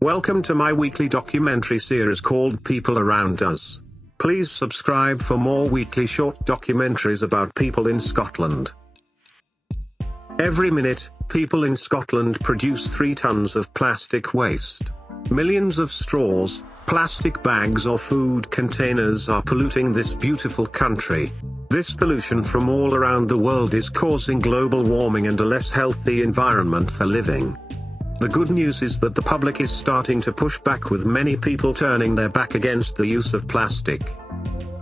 Welcome to my weekly documentary series called People Around Us. Please subscribe for more weekly short documentaries about people in Scotland. Every minute, people in Scotland produce 3 tons of plastic waste. Millions of straws, plastic bags or food containers are polluting this beautiful country. This pollution from all around the world is causing global warming and a less healthy environment for living. The good news is that the public is starting to push back, with many people turning their back against the use of plastic.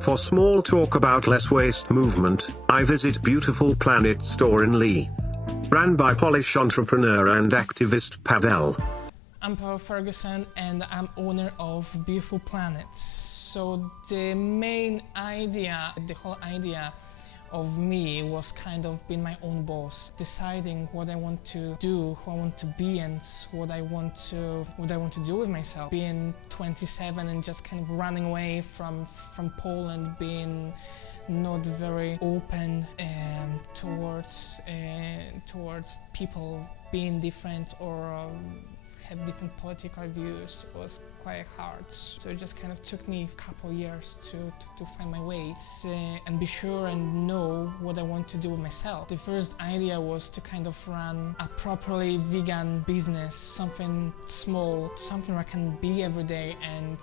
For small talk about less waste movement, I visit Beautiful Planet store in Leith, ran by Polish entrepreneur and activist Pawel. I'm Pawel Ferguson and I'm owner of Beautiful Planet. So the main idea, the whole idea of me was kind of being my own boss, deciding what I want to do, who I want to be, and what I want to do with myself. Being 27 and just kind of running away from Poland, being not very open towards people being different or have different political views was quite hard. So it just kind of took me a couple years to find my way and be sure and know what I want to do with myself. The first idea was to kind of run a properly vegan business, something small, something I can be every day, and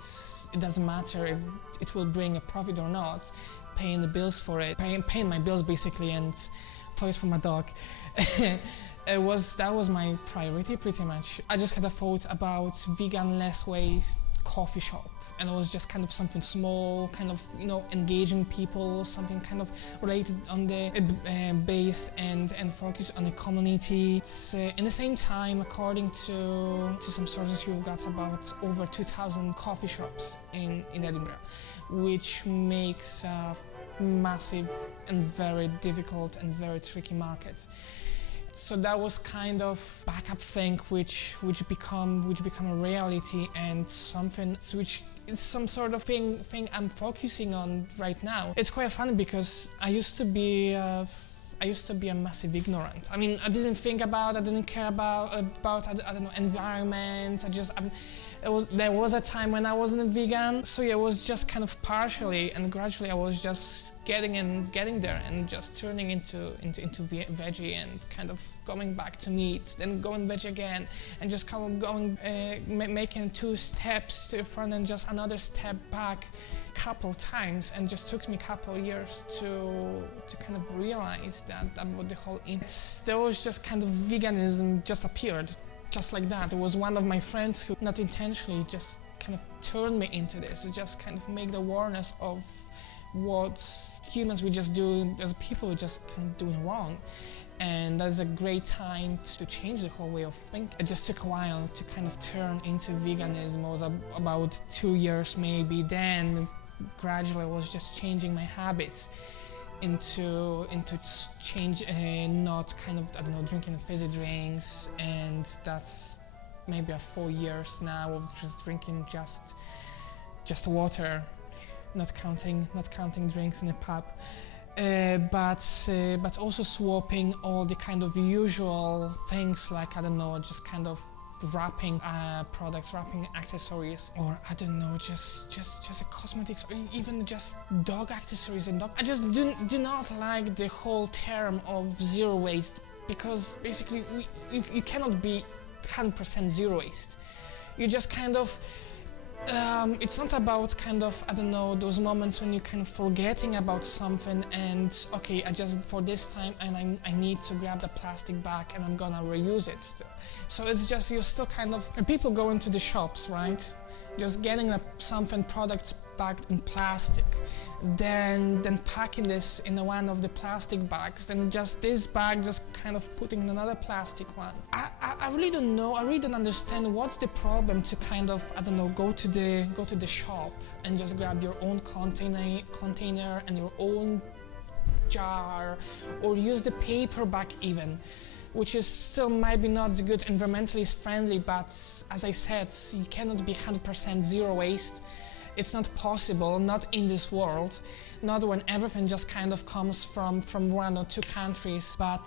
it doesn't matter if it will bring a profit or not, paying the bills for it, paying my bills basically, and toys for my dog. That was my priority pretty much. I just had a thought about vegan, less waste coffee shop, and it was just kind of something small, kind of, you know, engaging people, something kind of related on the based and focused on the community. It's, in the same time, according to some sources, you've got about over 2,000 coffee shops in Edinburgh, which makes a massive and very difficult and very tricky market. So that was kind of backup thing which become a reality, and something which is some sort of thing I'm focusing on right now. It's quite funny because I used to be a massive ignorant. I mean, I didn't think about, I didn't care about I don't know, environment. There was a time when I wasn't a vegan, so yeah, it was just kind of partially and gradually I was just getting there and just turning into veggie and kind of going back to meat, then going veggie again, and just kind of going, making 2 steps to the front and just another step back couple times, and just took me a couple of years to kind of realize that about the whole there was just kind of veganism just appeared just like that. It was one of my friends who, not intentionally, just kind of turned me into this. It just kind of made the awareness of what humans we just do as people, we just kind of doing wrong. And that's a great time to change the whole way of thinking. It just took a while to kind of turn into veganism. It was about 2 years maybe. Then gradually I was just changing my habits into change, not kind of, I don't know, drinking fizzy drinks, and that's maybe 4 years now of just drinking just water, not counting drinks in a pub, but also swapping all the kind of usual things, like, I don't know, just kind of wrapping products, wrapping accessories, or I don't know, just cosmetics, or even just dog accessories and dog. I just do not like the whole term of zero waste, because basically you cannot be 100% zero waste. You just kind of it's not about kind of, I don't know, those moments when you're kind of forgetting about something and, okay, I just, for this time, and I need to grab the plastic bag and I'm gonna reuse it still. So it's just, you're still kind of, and people go into the shops, right? Just getting something, products packed in plastic, then packing this in one of the plastic bags, then just this bag just kind of putting in another plastic one. I really don't know, I really don't understand what's the problem to kind of, I don't know, go to the shop and just grab your own container and your own jar, or use the paper bag even, which is still maybe not good, environmentally friendly, but as I said, you cannot be 100% zero waste. It's not possible, not in this world, not when everything just kind of comes from one or two countries. But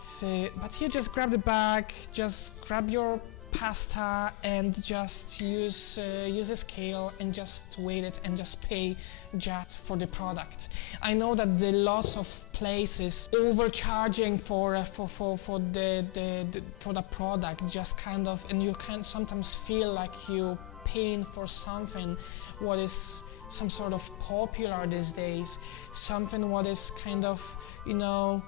here, just grab the bag, just grab your pasta and just use a scale and just weigh it and just pay just for the product. I know that there are lots of places overcharging for the product, just kind of, and you can sometimes feel like you paying for something what is some sort of popular these days, something what is kind of, you know,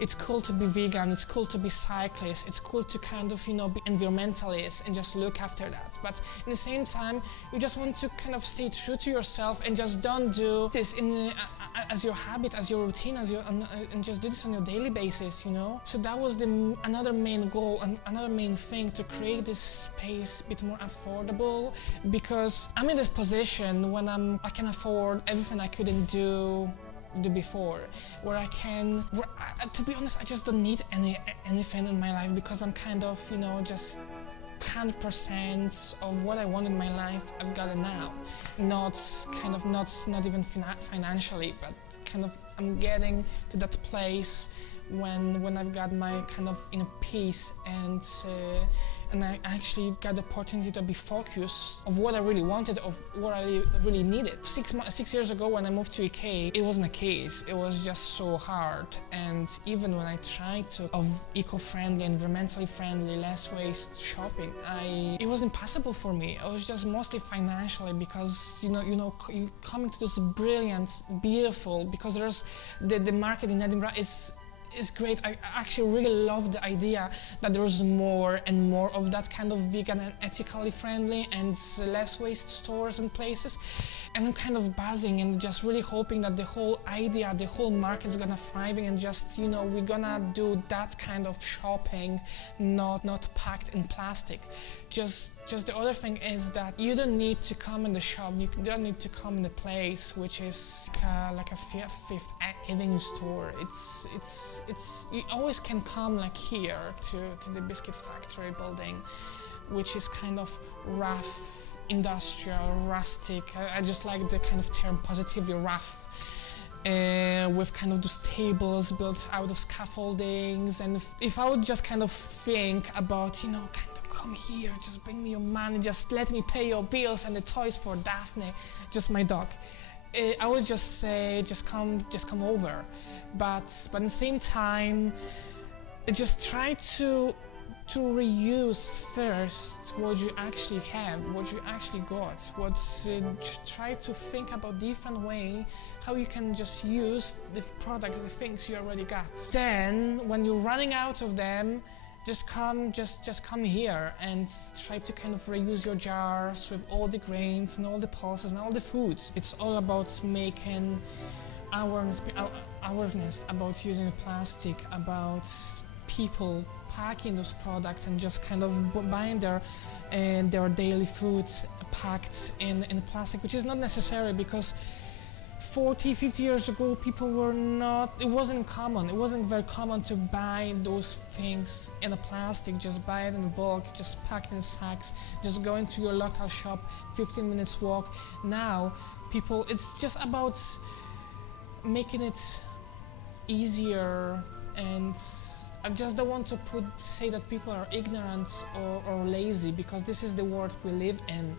it's cool to be vegan, it's cool to be cyclist, it's cool to kind of, you know, be environmentalist and just look after that. But in the same time, you just want to kind of stay true to yourself and just don't do this as your habit, as your routine, and just do this on your daily basis, you know? So that was another main goal and another main thing, to create this space a bit more affordable, because I'm in this position when I can afford everything I couldn't do before, where to be honest, I just don't need anything in my life, because I'm kind of, you know, just 100% of what I want in my life, I've got it now. Not even financially, but kind of I'm getting to that place when I've got my kind of inner peace, and I actually got the opportunity to be focused of what I really wanted, of what I really needed. 6 years ago when I moved to UK, it wasn't a case. It was just so hard. And even when I tried to of eco-friendly, environmentally friendly, less waste shopping, it was impossible for me. It was just mostly financially, because you coming to this brilliant, beautiful, because there's the market in Edinburgh is great. I actually really love the idea that there's more and more of that kind of vegan and ethically friendly and less waste stores and places. And I'm kind of buzzing and just really hoping that the whole idea, the whole market is gonna thriving, and just, you know, we're gonna do that kind of shopping, not packed in plastic. Just the other thing is that you don't need to come in the shop, you don't need to come in the place which is like a Fifth Avenue store. You always can come like here to the biscuit factory building, which is kind of rough, industrial, rustic. I just like the kind of term positively rough, with kind of those tables built out of scaffoldings. And if I would just kind of think about, you know, kind of come here, just bring me your money, just let me pay your bills and the toys for Daphne, just my dog, I would just say, just come over. But at the same time, just try to reuse first what you actually have, what you actually got. Try to think about different way how you can just use the products, the things you already got. Then, when you're running out of them, just come here and try to kind of reuse your jars with all the grains and all the pulses and all the foods. It's all about making awareness about using plastic, about people packing those products and just kind of buying their daily food packed in plastic, which is not necessary, because 40-50 years ago people were not, it wasn't very common to buy those things in a plastic. Just buy it in bulk, just pack it in sacks, just go into your local shop, 15 minutes walk. Now people, it's just about making it easier. And I just don't want to say that people are ignorant or lazy, because this is the world we live in.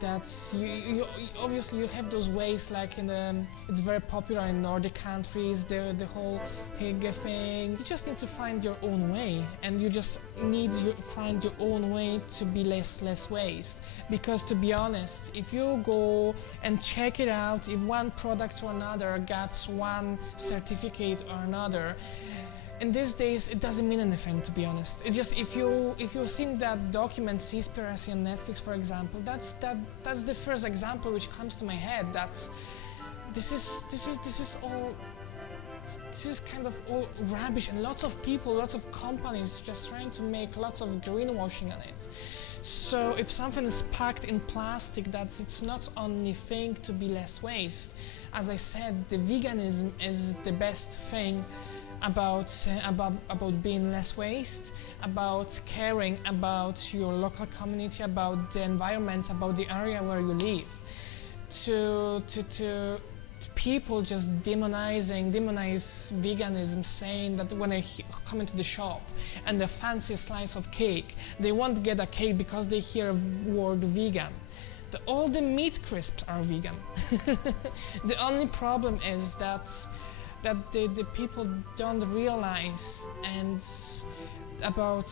That you obviously you have those ways, like it's very popular in Nordic countries, the whole hygge thing. You just need to find your own way, and you just need to find your own way to be less waste. Because to be honest, if you go and check it out, if one product or another gets one certificate or another, in these days, it doesn't mean anything, to be honest. It just, if you've seen that document Seaspiracy on Netflix, for example, that's the first example which comes to my head. This is kind of all rubbish, and lots of people, lots of companies just trying to make lots of greenwashing on it. So if something is packed in plastic, it's not only thing to be less waste. As I said, the veganism is the best thing about being less waste, about caring about your local community, about the environment, about the area where you live. to people just demonize veganism, saying that when they come into the shop and the fancy slice of cake, they won't get a cake because they hear a word vegan. All the meat crisps are vegan. The only problem is that the people don't realize and about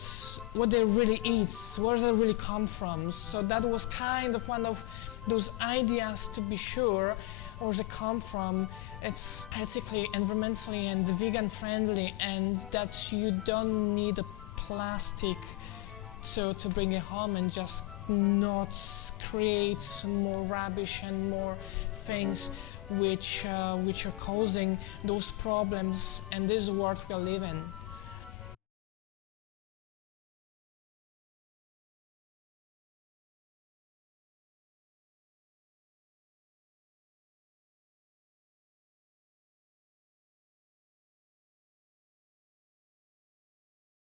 what they really eat, where does it really come from. So that was kind of one of those ideas to be sure where does it come from. It's ethically, environmentally and vegan friendly, and that you don't need a plastic to bring it home and just not create more rubbish and more things which are causing those problems in this world we live in.